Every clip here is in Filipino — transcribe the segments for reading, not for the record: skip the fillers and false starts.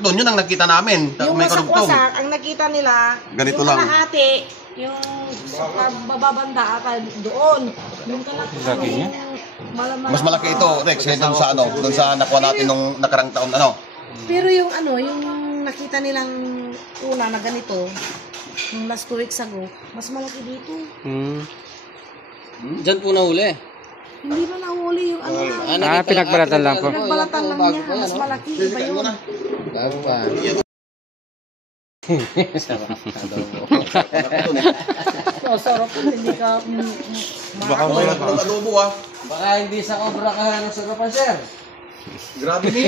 doon, yun ang nakita namin. Yung May karugtong. wasak-wasak, ang nakita nila, Ganito yung lang. kalahati, yung bababanda ata doon. Yung kalahati, yung Mas malaki ito, Rex, doon sa ano, doon sa nakuha natin nung nakarang taon, ano. Pero yung ano, yung nakita nilang una na ganito, yung last 2 weeks ago, mas malaki dito. Diyan po nahuli. Hindi ba nahuli yung ano? Pinagbalatan lang po. Pinagbalatan lang niya, mas malaki. Iba yun. Bago pa. Sarap po, hindi ka... Baka may adobo ah. Baka hindi sa obra ka nasarapan, sir. Grabe ni.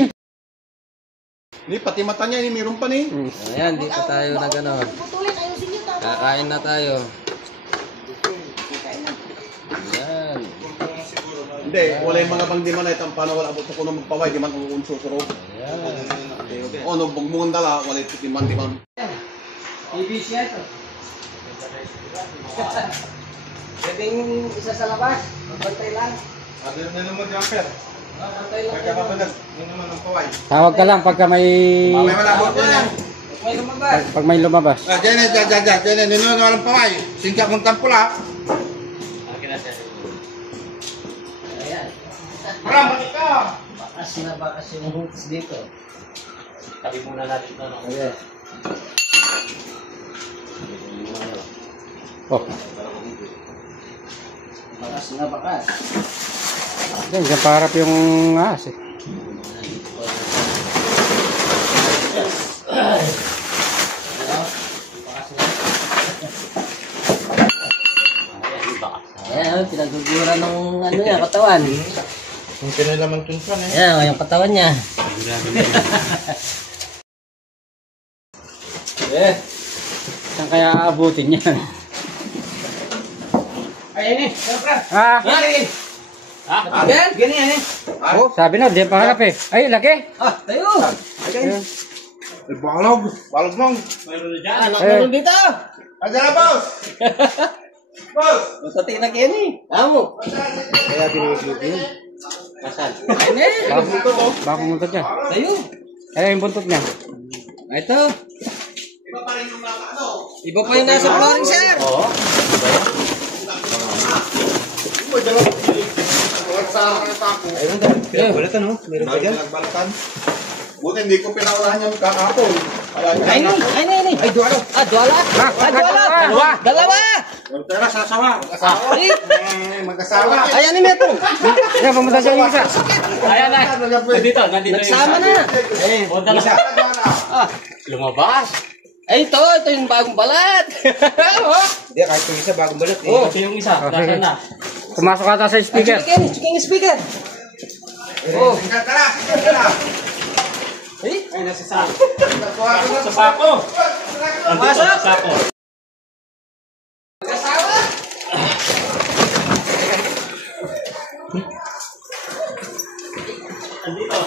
Ni, pati mata niya, ni, meron pa ni. Ayan, dito tayo na gano'n. Putulin, ayusin niyo. Kakain na tayo. Ayan. Hindi, wala yung mga pangdiman na itang paano wala abot ko nung magpaway, di man kung susuro. Ayan. O, nung bugmungan dala, wala yung timan, di man. ABC ito. Pwedeng isa sa labas. Magbantay lang. Ano na naman jumper? Magbantay lang. Kagkakapalag, yun naman ang paway. Tawag ka lang pagka may... May malabot ko yan. May lumabas. Pag may lumabas. Diyan, nino naman ang paway. Singka kong tampula. Ayan. Maram, bakit ka? Bakas yung hooks dito. Tabi muna natin ito. Ayan. Oh. Bakas na bakas. Yan, dyan paharap yung ahas eh. Ayan, pinagugura ng ano niya, katawan. Yung pinalaman tunsan eh. Ayan, yung katawan niya. Eh, Saan kaya aabutin yan? ayan eh, sarap. Ah! Yan, ganyan eh. Oh, sabi na, di paharap eh. Ay, laki! Ah, tayo. Ayun. Balog mong. Anak mo dito. Ayan na, boss! Boss! Masati na kayo ni. Amo. Kaya binigay yun. Asan? Ayan eh. Bakong buntot niya. Tayo. Ay, yung buntot niya. Ito. Iba pa rin yung mga ano. Iba pa yung nasa flooring, sir. Oo. Ayun daw. Pinagbalatan no? Meron pa dyan? Pinagbalatan. Buti hindi ko pinaunahan yung kahapon. Ay, Ay, duwala. Ah, duwala. Dalawa. Dalawa. Tara, sasawa. Ay, Mag-asawa. ayan ni Meto. Yan, pumunta siya yung isa. Ayan na. Nandito yung Nagsama na. Eh, Ah, lumabas. Ay, ito yung bagong balat. Hindi, kahit yung isa bagong balat eh. oh, ito yung isa. Nasaan na? Pumasok ata sa speaker. Chicken speaker. Oh. Tara, tara. Ay, Ay, nasa sako. Sa sako. Andito sa sako. kasawa. Andito.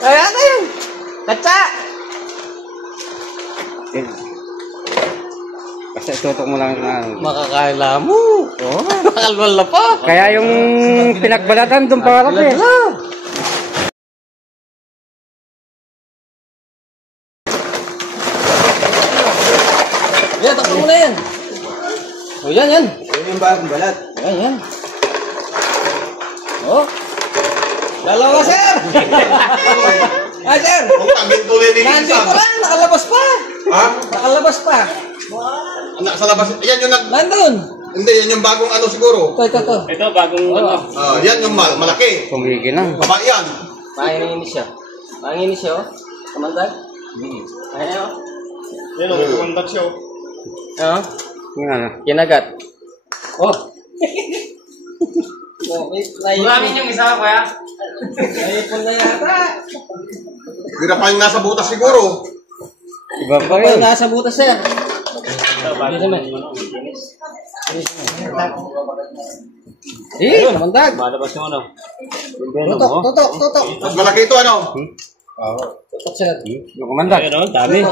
Ayan na yun. Katsa. Basta itutok mo lang na. Makakaila mo. Oh, nakalwal na pa. Kaya yung pinagbalatan doon paharap eh. Yan, takbo mo na yan. O, yan. Yun yung bagong balat. Yan. Oh. Dalawa, sir. Ah, sir. Tangin tuloy ni Nandito lang, nakalabas pa. Ha? Nakalabas pa. Sa labas. Yan yung Nandun. Hindi, yan yung bagong ano siguro. Ito. Ito, bagong ano. Yan yung malaki. Pumigil lang. Babae yan. Panginis siya. Panginis siya, oh. Kamandag. Ayan, oh. Yan ang kumandag siya. Oh. Yung ano. Kinagat. Oh. Ulamin yung isa, kuya. Naipon na yata. Bira pa yung nasa butas siguro. Iba pa Kapag yun. nasa butas, sir. Ito, bagong ano. Kamandag. Malabas yung ano. Tutok. Mas malaki ito ano? Tutok, sir. Yung kumanda. Ayun, oh, dami.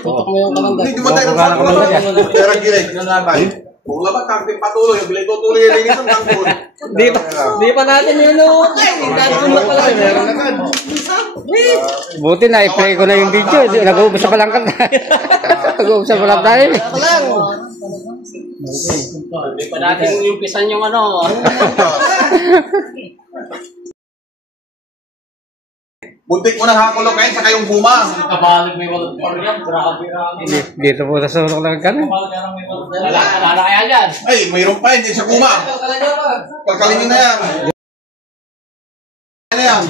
Tutok mo yung kamandag. Hindi mo tayo Baka na kamandag yan. Pero gilig. Kung labat kang patuloy, yung bilay tutuloy yung linis ng tangkon. Di pa natin yun Hindi na pala. Buti na, i-play ko na yung video. Nag-uubos sa palangkat na. Nag-uubos sa palangkat tayo. Di pa natin yung pisan yung ano. Buntik mo na hakulo kayo sa kayong guma. Kabalig may walang parang grabe. Dito po sa sulok lang ka na. Wala kaya dyan. Ay, mayroon pa hindi sa guma. Kalkalin nyo na yan. Ano yan?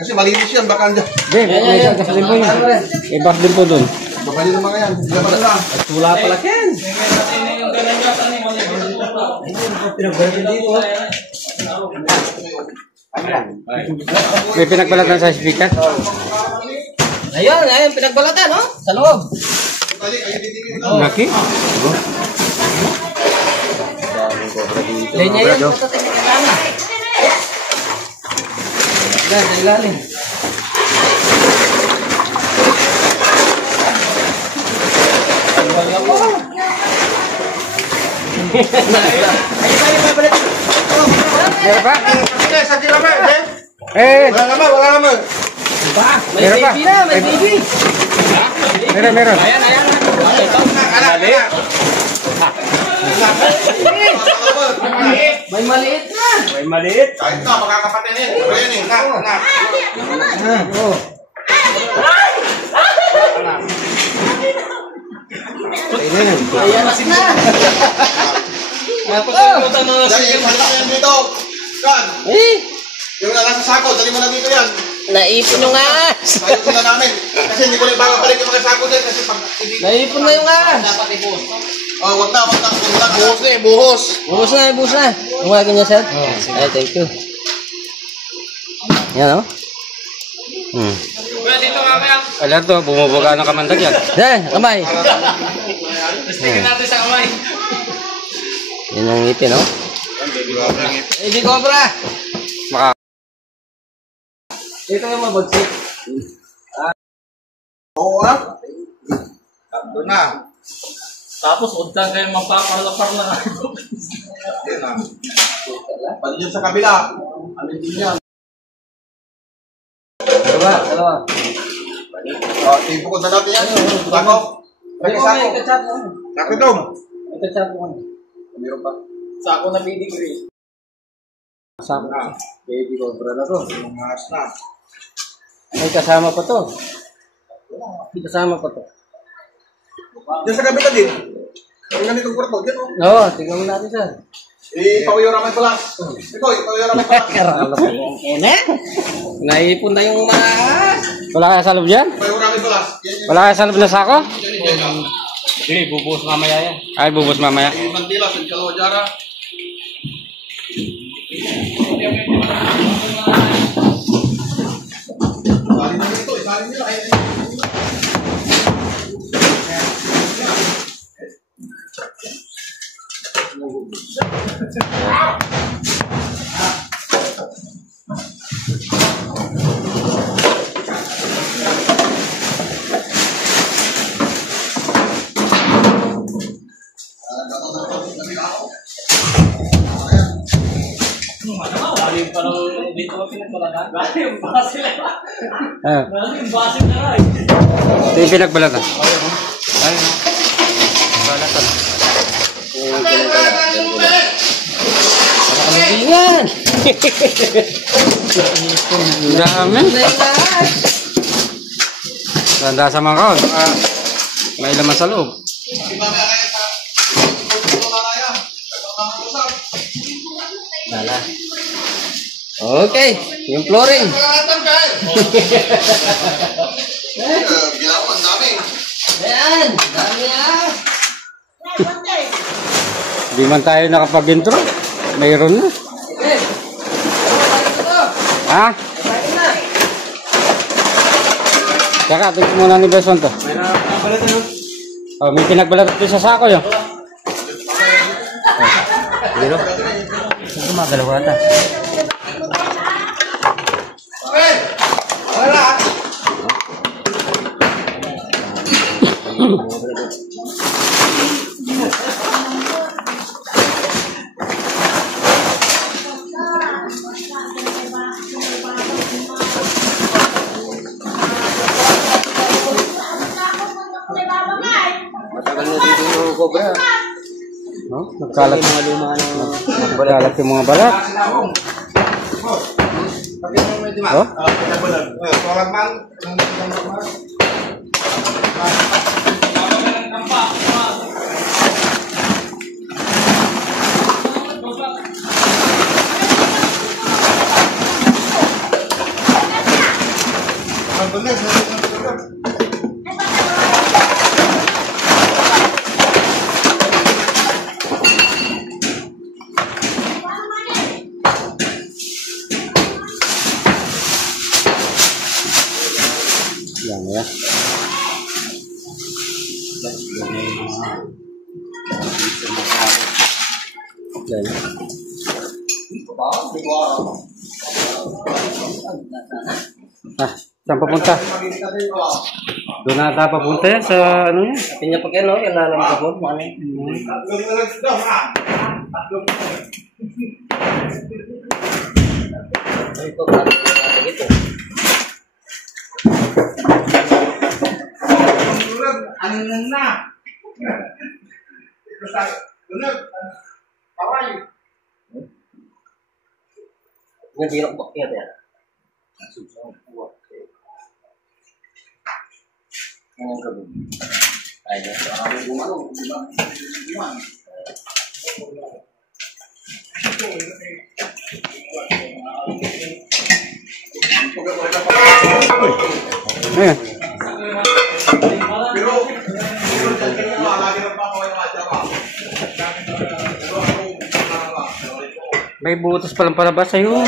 Kasi malinis yan, baka andyan. Hindi, ibas din po yun. Ibas din po dun. Baka nyo naman yan. Laban na. Wala pala Ken. May pinagbalatan sa speaker. Ayun, pinagbalatan, no? Sa loob. Laki. Linya yun, patatingin ka na. Yan, ilalim. Meron pa? Sa kilama, Eh, wala naman, wala naman. May Meron pa? baby na, may baby. meron. Ayan. Anak. May maliit na. May maliit. Kahit na, makakapatinin. Ayan eh, anak. Ayan na. Napagalimutan na Dali, malaki yan dito. Kan, yung nasa sako, dali mo na dito yan. Naipon yung ahas. Ayun sila namin. Kasi hindi ko na ibabalik yung mga sako dyan. Kasi pag hindi... Naipon na yung ahas. Dapat ipon. Oh, wag na. Buhos na eh, buhos. Buhos na. Umagin niya, sir. Ay, thank you. Yan, o. Dito mamaya. Alerto, bumubuga ng kamandag yan. Yan, kamay. Tingnan natin sa kamay. Yan ang ngipin, o. Baby Cobra. Maka... Ito yung mabagsik. Oo ah. Takbo na. Tapos, udtan kayo magpaparla-parla. Yan na. Pati dyan sa kabila. Alin din yan. Dalawa. Ibukod na natin yan. Sako. Lagi sako. Sako ito. Ito chat mo. Meron pa. Sako na pedigree. Kasama na. Baby Cobra na to. Mas na. May kasama pa to. Kasama pa to. Diyan sa kabila din. Ang ganitong kwarto. Diyan o. Oo, tingnan mo natin, sir. Ipawiyo naman pala. Ito, ipawiyo naman pala. Naipon na yung mga ahas. Wala kaya sa loob dyan? Ipawiyo namin pala. Wala kaya sa loob na sako? Hindi, bubuhos mamaya yan. Ay, bubos mamaya. Mandila, sa Kalawajara. Isalin na ito, isalin nila. Galing pa lang dito ka pinagbalatan. Galing pa sila. Ah, Galing basin na rin. ito yung pinagbalatan. Ay, balatan. Kambingan. Ang dami. Tanda sa mga kaon. May laman sa loob. Wala. Okay, yung flooring. Ginawa, ang dami. Ayan, dami ah. Di man tayo nakapag-intro. Mayroon na. Okay. Ha? Teka, tingnan muna ni Beson to. Oh, may pinagbalatan din sa sako yun. Dito. Ito magalaw ata. sobra. No? Nagkalat Mga luma ng nagkalat yung mga balat. Oh? Tuwalag man. Yan, yan. Yan. Saan papunta? Doon na ata papunta yan sa ano yan? Pinya pa kayo, no? Yung lalang ka po. Ano yun? Ito, ito. Ano na? Yung birok ba? Yan, yan. Ang gabon. Ayun. Ayan. May butas palang palabas sa'yo.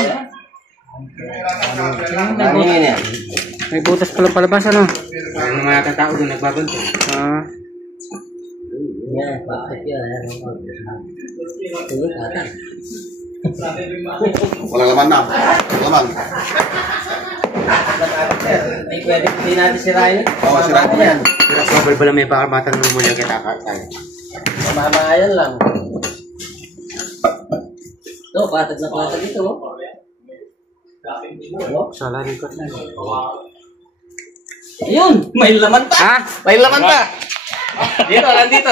Ano yun yan? May butas palang palabas, ano? Ang mga tao doon nagbabanto. Ah. Yan, bakit yan? Tulog ata. Walang laman na. Laman. Ay, pwede hindi natin sirain. Oo, sirain mo yan. Sobal pala may pakamatan mo muna kita kakay. Mamamayan lang. Ito, patag na patag ito. Salah ikot na. Ayun! May laman pa! Ha? May laman pa! Dito, nandito.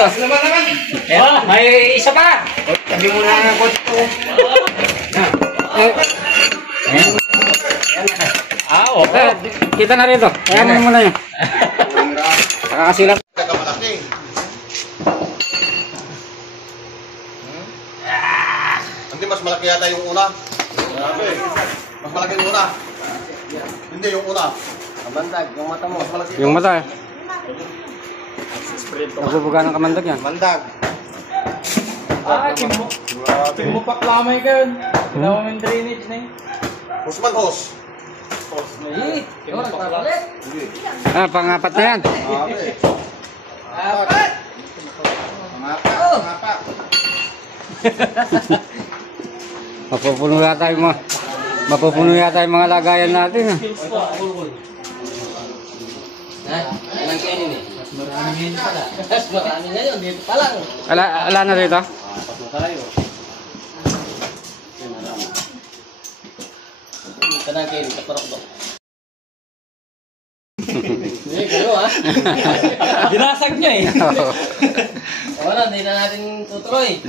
May isa pa. Sabi mo na ang kotse ko. Oo. Kita na rito. Ayan mo muna yun. Nakakasilap. Malaki. Hindi, mas malaki yata yung una. Mas malaki yung una. Hindi, yung una. Kabandag, yung mata mo. Mas malaki Yung mata eh. Nagbubuga ng kamandag yan. Mandag. Timupak lamay ka yun. Ginawa mo yung drainage na yun. Husman hos. Ay, yung nagpapalit. Ah, pangapat na yan. Apat. Pangapat. Mapupuno yata yung mga lagayan natin. Ah. Ilang kainin eh? Mas marami ngayon pala. Mas marami ngayon, dito pa lang. Ala na rito. Ito na kainin, kaparok ba? Hindi, kayo ha? Binasag niya eh. Wala, hindi na natin tutuloy.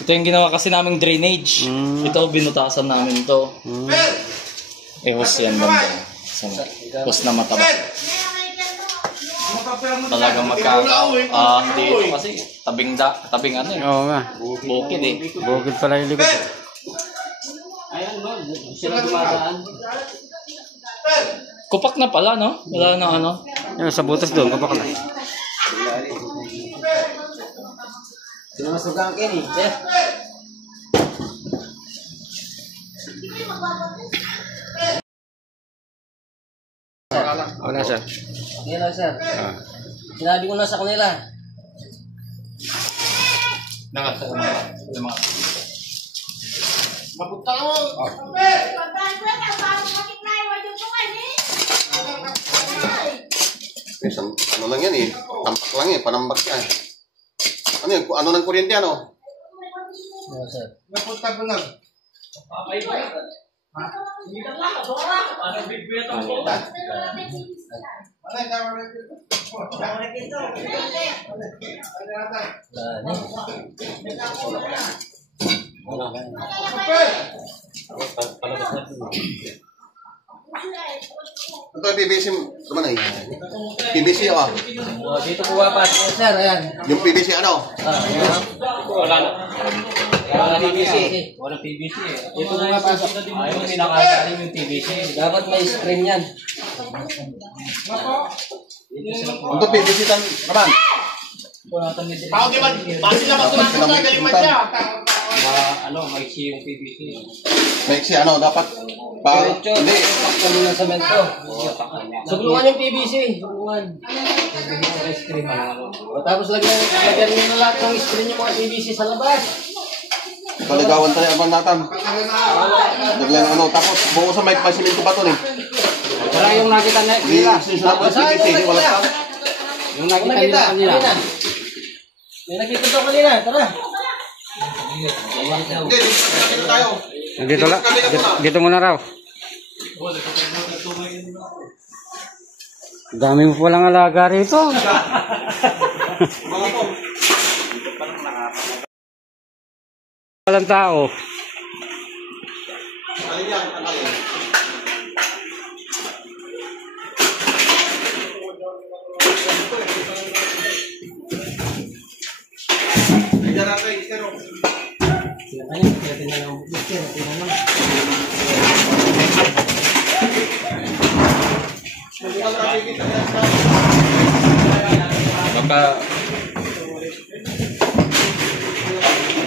Ito yung ginawa kasi naming drainage. Ito, binutasan namin ito. Hos yan banda. Hos na mataba. Talagang dito kasi tabing ano eh. Oo nga. Bukid eh. Bukid pala yung likod. Ayan mo, sila dumadaan. Kupak na pala, no? Wala na ano. Yung sa butas doon, kapak na. Sino masugang kainin? Wala sir. Okay lang, sir. Ah. Sinabi ko na sa kanila. Mapunta mo. Ano lang yan eh. Tampak lang eh. Panambak yan. Ano yun? Ano ng kuryente ano? Ano, sir? Napunta ko na. Ito yung PVC naman ay. PVC ako. Dito po papasok sir, ayan. Yung PVC ano? Wala na. Wala PVC. Wala PVC eh. Dito po papasok. Ayaw mo pinakagaling yung PVC. Dapat may screen yan. Ito PVC tan naman. Tao di ba? Basi lang ako na galing man siya. Maiksi yung PVC. Maiksi ano, dapat hindi. Pakpan mo ng semento. Suglungan yung PVC. Suglungan. Tapos lagyan nyo na lahat ng screen yung mga PVC sa labas. Kaligawan tayo abang natin. Lagyan ano, tapos buo sa mic pa simento ba ito eh. Wala yung nakita na Hindi, sinunod mo yung PVC, hindi wala pa. Yung nakita nila kanina. May nakita daw kanina. Tara. Hindi, dito tayo. Dito lang. Dito muna raw. Dami mo palang alaga rito. Mga po. Walang tao. Alin yan? Alin? Ayan natin, pero.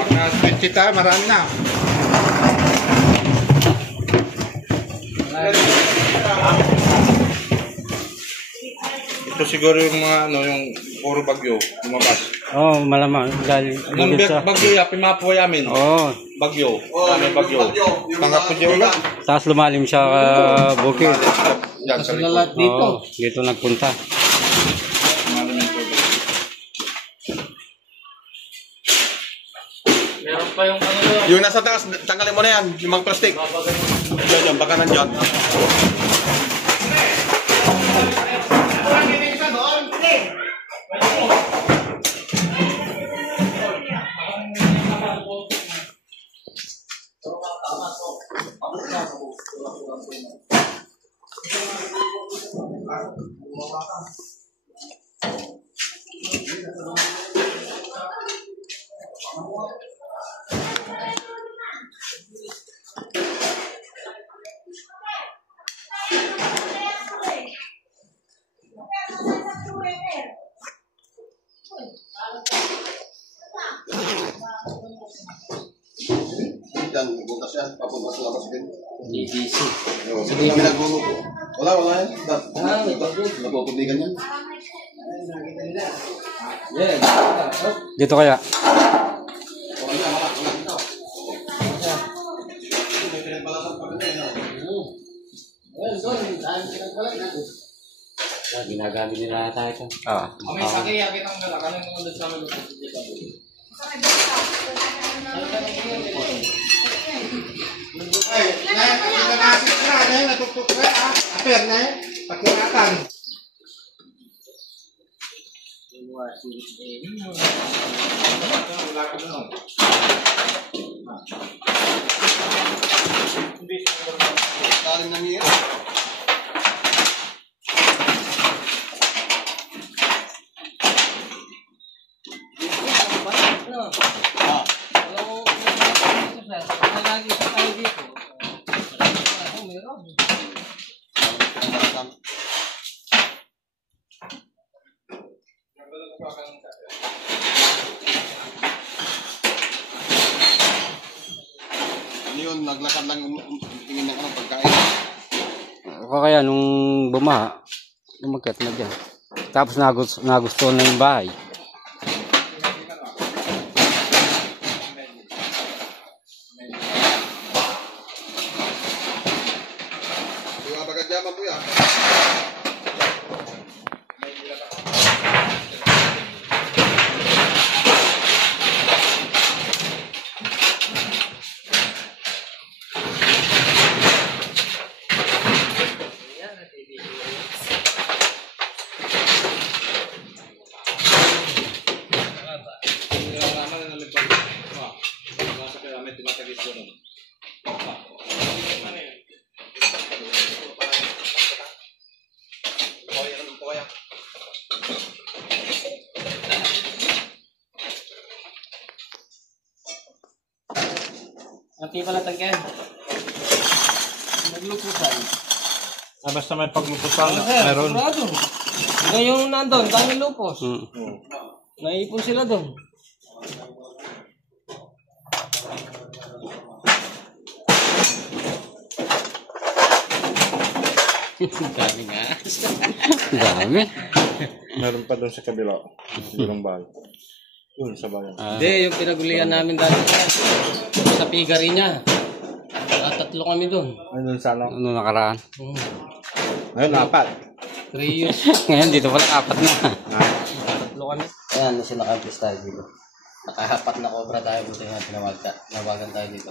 Maka-20 tayo, marami na. Ito siguro yung mga ano, yung puro bagyo, lumabas. Oh, malamang dahil Nung bukid sa. bagyo ya, pimapo yamin. Oh, Bagyo, may bagyo. Tangkap po dyan ulit. tapos lumalim siya bukid. Yan, sa likod. Lahat dito. Oh, dito nagpunta. Malam yung tubig. Meron pa yung ano yun. Yung nasa taas, tanggalin mo na yan, yung mga plastic. Yan, baka nandyan. Yan, bukas yan, papunta sa labas din. PVC. Sige, ginagulog ko. Wala yan. May bagyo. Napupundigan yan. Yan. Dito kaya. Wala yan, wala dito. May pinagbalatan pa rin yan. Yan, doon. Dahil pinagpalat natin. Ginagamit nila tayo ito. Ah. May sakay, yakin ang gala. Kanang mga doon sa mga doon. Ay, nakita natin na, natutok na, aper na, pakiratan. Talim na niya. Yun, naglakad lang tingin ng anong pagkain. Ako kaya nung bumaha, lumagat na dyan. Tapos nagusto na yung bahay. Yung abagad-yaman po yan. Pati pala tangken. Naglupusan. Basta may paglupusan. Meron. Sigurado. Ito yung nandun, daming lupos. Hmm. Naipon sila doon. Dami nga. Dami. Meron pa doon sa kabila. Yung bahay. Doon sa bayan. Hindi, yung pinagulian namin dati sa piggery niya. Tatlo kami doon. Ay, doon sa ano. Ano nakaraan? Ngayon, 4. 3 years. Ngayon dito pala 4 na. Tatlo kami. Ayan, nasa nakampis tayo dito. Nakahapat na cobra tayo. Buti nga, nawagan tayo dito.